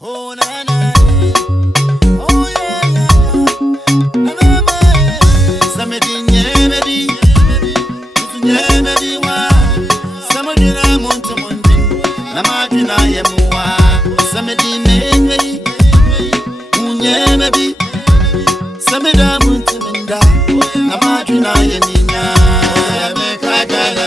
Oh, na, na. Oh, yeah, yeah. Somebody, baby. Baby, why? Somebody, I'm on to Monday. I'm I am why. Somebody, maybe. Baby. Somebody, I'm on to Monday. I'm I am make I got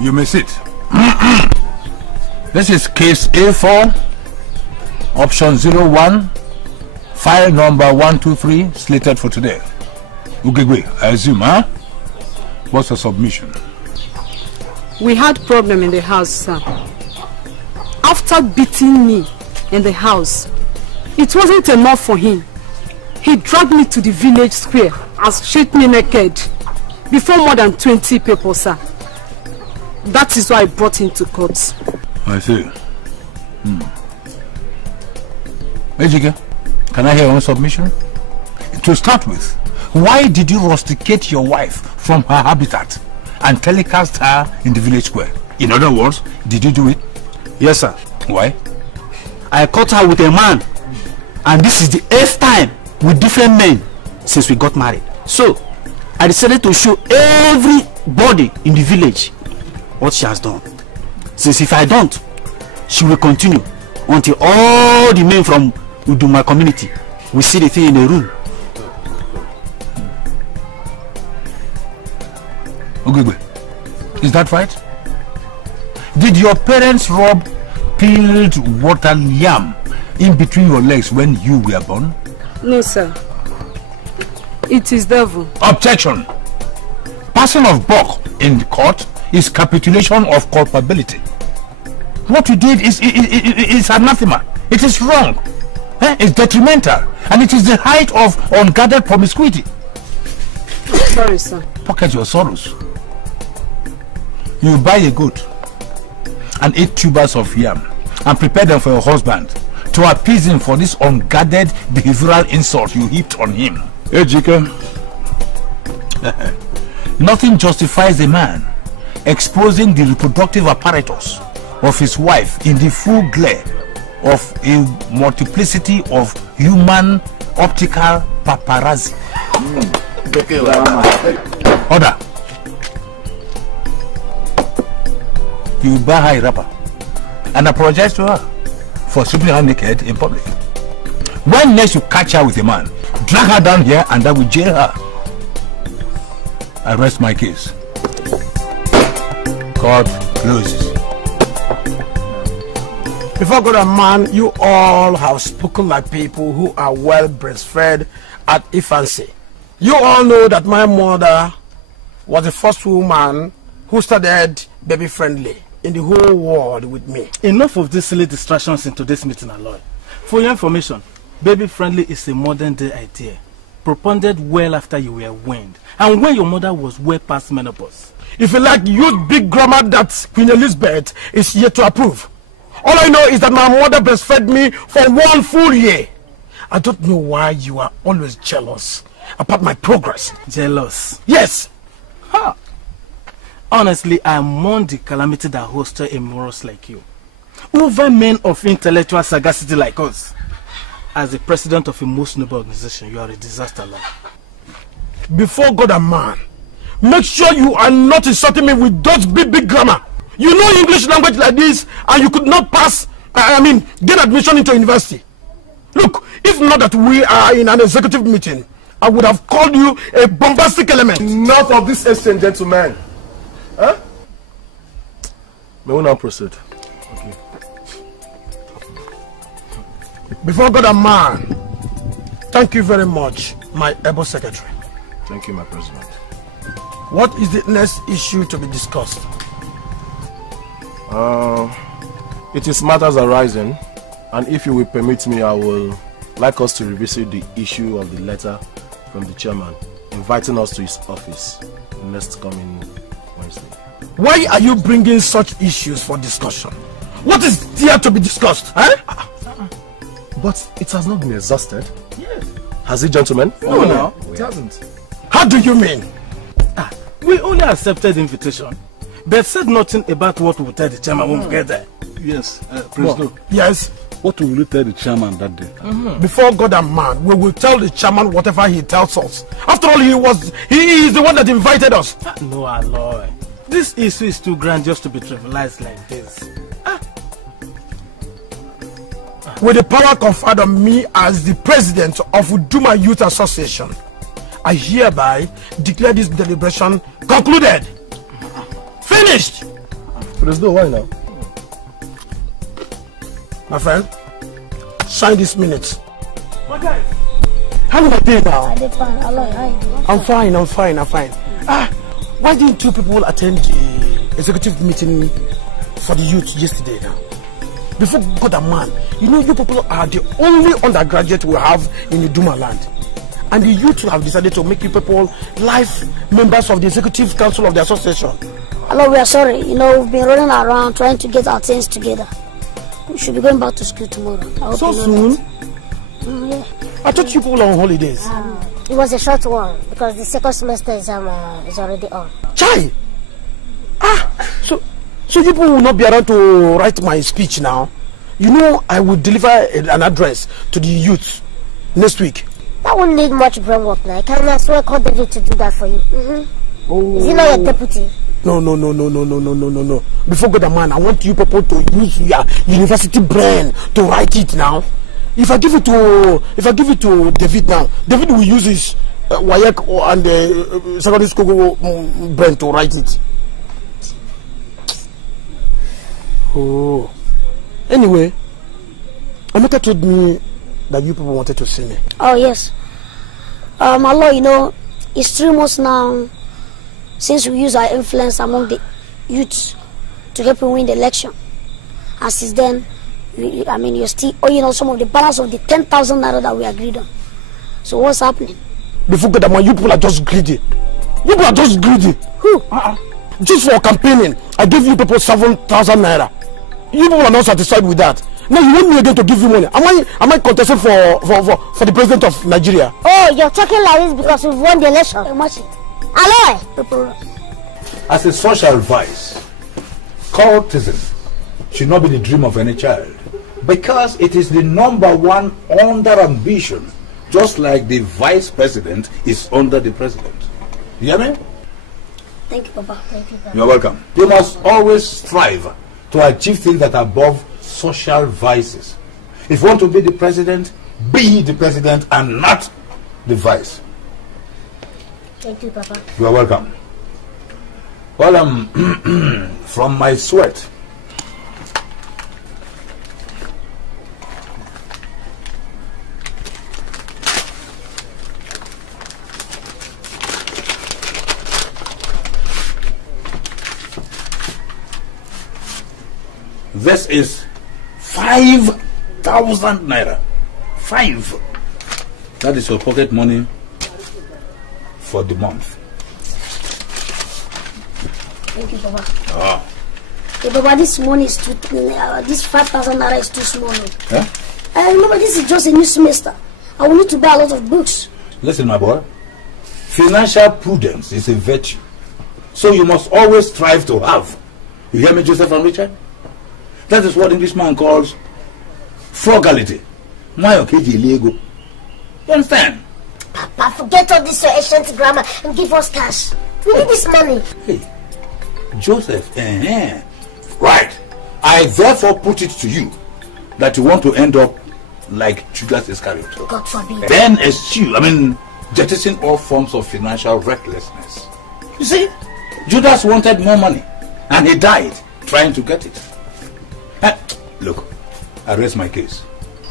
You may sit. This is case A4, option 01, file number 123, slated for today. Ugegwe, I assume, huh? What's the submission? We had problem in the house, sir. After beating me in the house, it wasn't enough for him. He dragged me to the village square and stripped me naked before more than 20 people, sir. That is why I brought him to court. I see. Ejike, can I hear one submission? To start with, why did you rusticate your wife from her habitat and telecast her in the village square? In other words, did you do it? Yes, sir. Why? I caught her with a man, and this is the 8th time with different men since we got married. So, I decided to show everybody in the village what she has done. Since if I don't, she will continue until all the men from Uduma community will see the thing in a room. Ogegbe, is that right? Did your parents rub peeled water yam in between your legs when you were born? No, sir. It is devil. Objection! Passing of buck in the court is capitulation of culpability. What you did is anathema. It is wrong. It's detrimental. And it is the height of unguarded promiscuity. Sorry, sir. Pocket your sorrows. You buy a goat and 8 tubers of yam and prepare them for your husband to appease him for this unguarded behavioral insult you heaped on him. Ejike, nothing justifies a man exposing the reproductive apparatus of his wife in the full glare of a multiplicity of human optical paparazzi. Order. You buy her a wrapper and apologize to her for stripping her naked in public. When next you catch her with a man, drag her down here and I will jail her. I rest my case. Court closes. Before God and man, you all have spoken like people who are well breastfed at infancy. You all know that my mother was the first woman who started baby friendly in the whole world with me. Enough of these silly distractions in today's meeting, Aloy. For your information, baby friendly is a modern day idea, propounded well after you were weaned, and when your mother was well past menopause. If you like youth big grammar that Queen Elizabeth is yet to approve. All I know is that my mother breastfed me for 1 full year. I don't know why you are always jealous about my progress. Jealous? Yes. Ha! Honestly, I mourn the calamity that hosted a morals like you over men of intellectual sagacity like us. As the president of a most noble organization, you are a disaster, Lord. Before God and man, make sure you are not insulting me with those big grammar. You know English language like this and you could not pass, get admission into university. Look, if not that we are in an executive meeting, I would have called you a bombastic element. Enough of this exchange, gentlemen. Huh? May we now proceed? Okay. Before God and man, thank you very much, my able secretary. Thank you, my president. What is the next issue to be discussed? It is matters arising And if you will permit me, I will like us to revisit the issue of the letter from the chairman inviting us to his office next coming Wednesday. Why are you bringing such issues for discussion? What is there to be discussed? Eh? But it has not been exhausted. Yes. Has it, gentlemen? No, it hasn't. How do you mean? We only accepted the invitation, but said nothing about what we will tell the chairman when we get there. Yes, President. Yes. What will you tell the chairman that day? Before God and man, we will tell the chairman whatever he tells us. After all, he is the one that invited us. No, Aloy. This issue is too grand just to be trivialized like this. With the power conferred on me as the president of Uduma Youth Association, I hereby declare this deliberation concluded. Finished! President, why now? My friend, sign this minute. How do I pay now? I'm fine. Why didn't two people attend the executive meeting for the youth yesterday now? Before God and man, you know you people are the only undergraduate we have in Uduma land. And the youth have decided to make you people life members of the executive council of the association. Hello, we are sorry. You know, we've been running around trying to get our things together. We should be going back to school tomorrow. So soon? Yeah. I thought you people were on holidays. It was a short one because the second semester exam is already on. Chai! So you people will not be around to write my speech now. You know, I will deliver an address to the youth next week. That won't need much brain work now. Can I swear call David to do that for you? Oh. Is he not your deputy? No. Before God and man, I want you people to use your university brain to write it now. If I give it to David now, David will use his WAEC and secondary school brain to write it. Oh. Anyway, Amaka told me that you people wanted to see me. Oh yes. My lord, you know, it's 3 months now since we use our influence among the youths to help you win the election. And since then, you're still owing us some of the balance of the 10,000 naira that we agreed on. So what's happening? Before God, you people are just greedy. You people are just greedy. Who? Just for campaigning, I gave you people 7,000 naira. You people are not satisfied with that. Now you want me again to give you money. Am I contesting for the president of Nigeria? Oh, you're talking like this because we've won the election. Hello. As a social vice, cultism should not be the dream of any child, because it is the #1 under ambition, just like the vice president is under the president. You hear me? Thank you, Papa. Thank you, Papa. You're welcome. You must always strive to achieve things that are above social vices. If you want to be the president, be the president and not the vice. Thank you, Papa. You are welcome. Well, from my sweat, this is 5,000 naira. 5. That is your pocket money for the month. Thank you, Papa. Hey, Papa, this money is too. This 5,000 naira is too small. Huh? Remember, this is just a new semester. I will need to buy a lot of books. Listen, my boy. Financial prudence is a virtue, so you must always strive to have. You hear me, Joseph and Richard? That is what Englishman calls frugality. You understand? Papa, forget all this your ancient grammar and give us cash. We need this money. Hey, Joseph, right. I therefore put it to you that you want to end up like Judas Iscariot. God forbid. Then eschew, jettison all forms of financial recklessness. You see, Judas wanted more money and he died trying to get it. Look, I raise my case.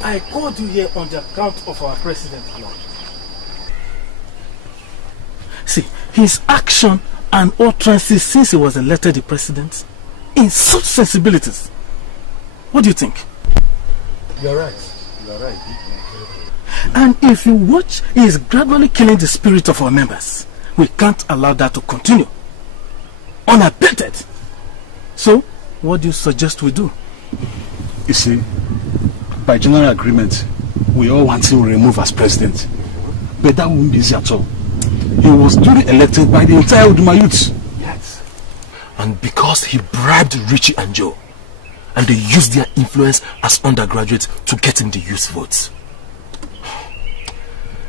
I called you here on the account of our president, Lord. See, his action and utterances since he was elected the president in such sensibilities. What do you think? You're right. You're right. And if you watch, he is gradually killing the spirit of our members. We can't allow that to continue unabated. So, what do you suggest we do? You see, by general agreement, we all want him removed as president. But that won't be easy at all. He was duly elected by the entire Uduma youth. Yes. And because he bribed Richie and Joe, and they used their influence as undergraduates to get him the youth votes.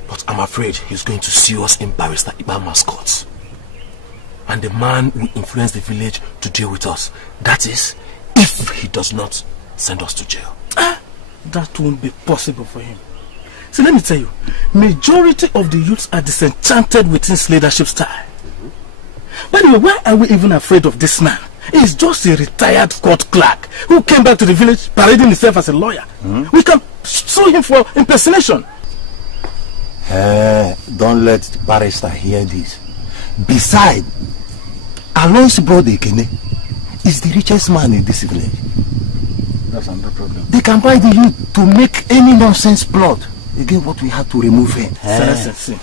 But I'm afraid he's going to sue us in Barrister Ibama's courts. And the man will influence the village to deal with us. That is, if he does not send us to jail. That won't be possible for him. So let me tell you, majority of the youths are disenchanted with his leadership style. By the way, why are we even afraid of this man? He's just a retired court clerk who came back to the village parading himself as a lawyer. We can sue him for impersonation. Don't let the barrister hear this. Besides, Aloy's brother Ekene is the richest man in this village. That's another problem. They can buy the youth to make any nonsense plot. Again, what we have to remove him. See,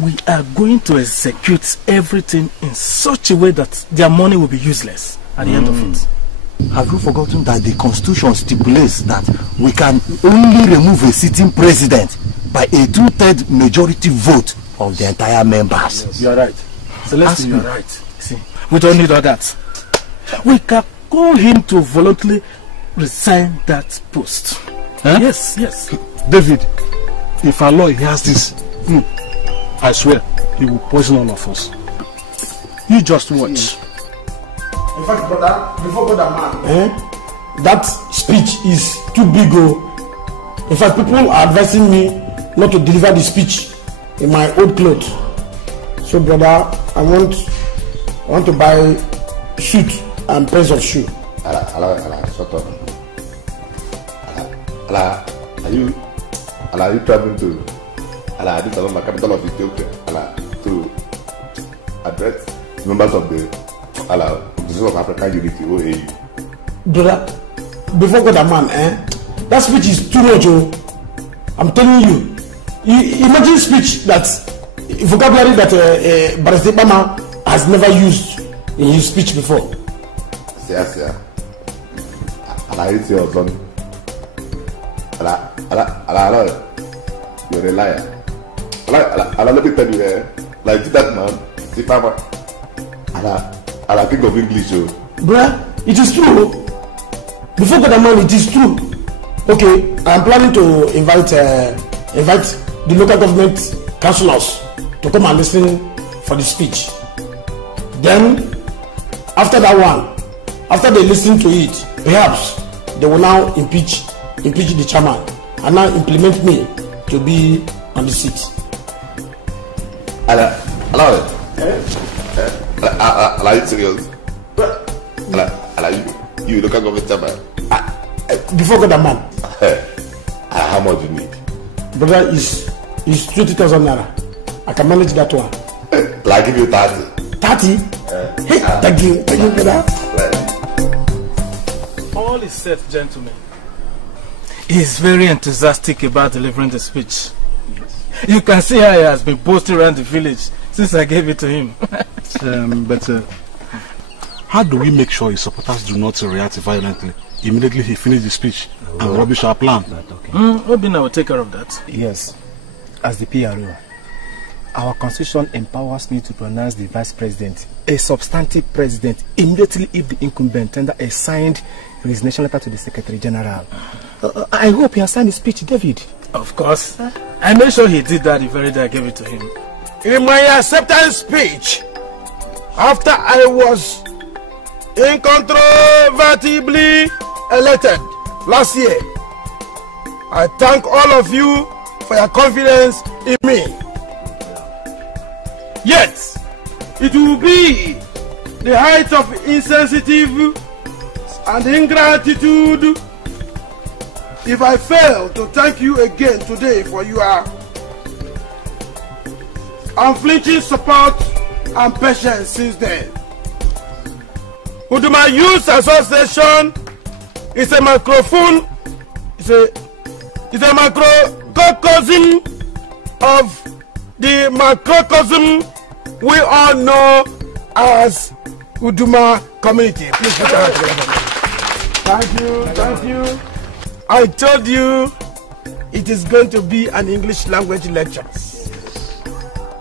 we are going to execute everything in such a way that their money will be useless at the end of it. Have you forgotten that the constitution stipulates that we can only remove a sitting president by a 2/3 majority vote of the entire members? Yes. You are right. Celestine, you are right. See, we don't need all that. We can call him to voluntarily resign that post. Huh? Yes. David, if Aloy hears this, I swear, he will poison all of us. You just watch. In fact, brother, before God and man, that speech is too big. In fact, people are advising me not to deliver the speech in my old clothes. So, brother, I want to buy suit and pairs of shoe. Ala, shut up. Ala, are you traveling to Addis Ababa, capital of Ethiopia, to address members of the Organization of African Unity, OAU? Brother, before God and man, that speech is too much. I'm telling you. Imagine speech that vocabulary that Barrister Ibama has never used in his speech before. Yes. Ala, it's your son. Ala, you're a liar. Ala, let me tell you, like that man, Ibama, Ala, king of English. Bruh, it is true. Before God and man, it is true. Okay, I'm planning to invite the local government councillors to come and listen for the speech. Then, after that one, after they listen to it, perhaps they will now impeach the chairman and now implement me to be on the seat. Ala, are you serious? Ala, you local government chairman. Before God and man. How much do you need? Brother, is 20,000 naira. I can manage that one. I'll give you 30. 30? Hey, thank you, brother. All is set, gentlemen. He is very enthusiastic about delivering the speech. You can see how he has been boasting around the village since I gave it to him. But how do we make sure his supporters do not react violently immediately he finishes the speech and rubbish our plan? Obina will take care of that. Yes, as the PRO, our constitution empowers me to pronounce the vice president a substantive president immediately if the incumbent tender a signed resignation letter to the Secretary General. I hope he has signed his speech, David. Of course. I made sure he did that the very day I gave it to him. In my acceptance speech, after I was incontrovertibly elected last year, I thank all of you for your confidence in me. Yet, it will be the height of insensitive and ingratitude if I fail to thank you again today for your unflinching support and patience since then. Uduma Youth Association is a microphone It's a macrocosm of the macrocosm we all know as Uduma community. Please put your hands together. Thank you. I told you it is going to be an English language lecture.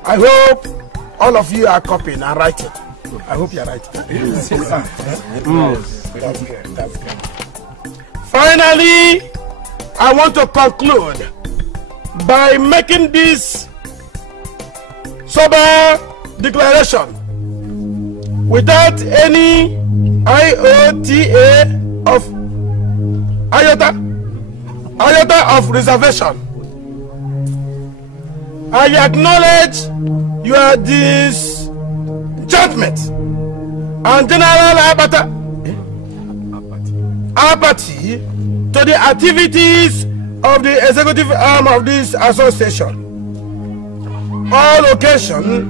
I hope all of you are copying and writing. I hope you are writing. That's good. Finally, I want to conclude by making this sober declaration without any iota of reservation. I acknowledge your disjudgment and general apathy to the activities of the executive arm of this association, all occasioned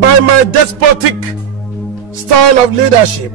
by my despotic style of leadership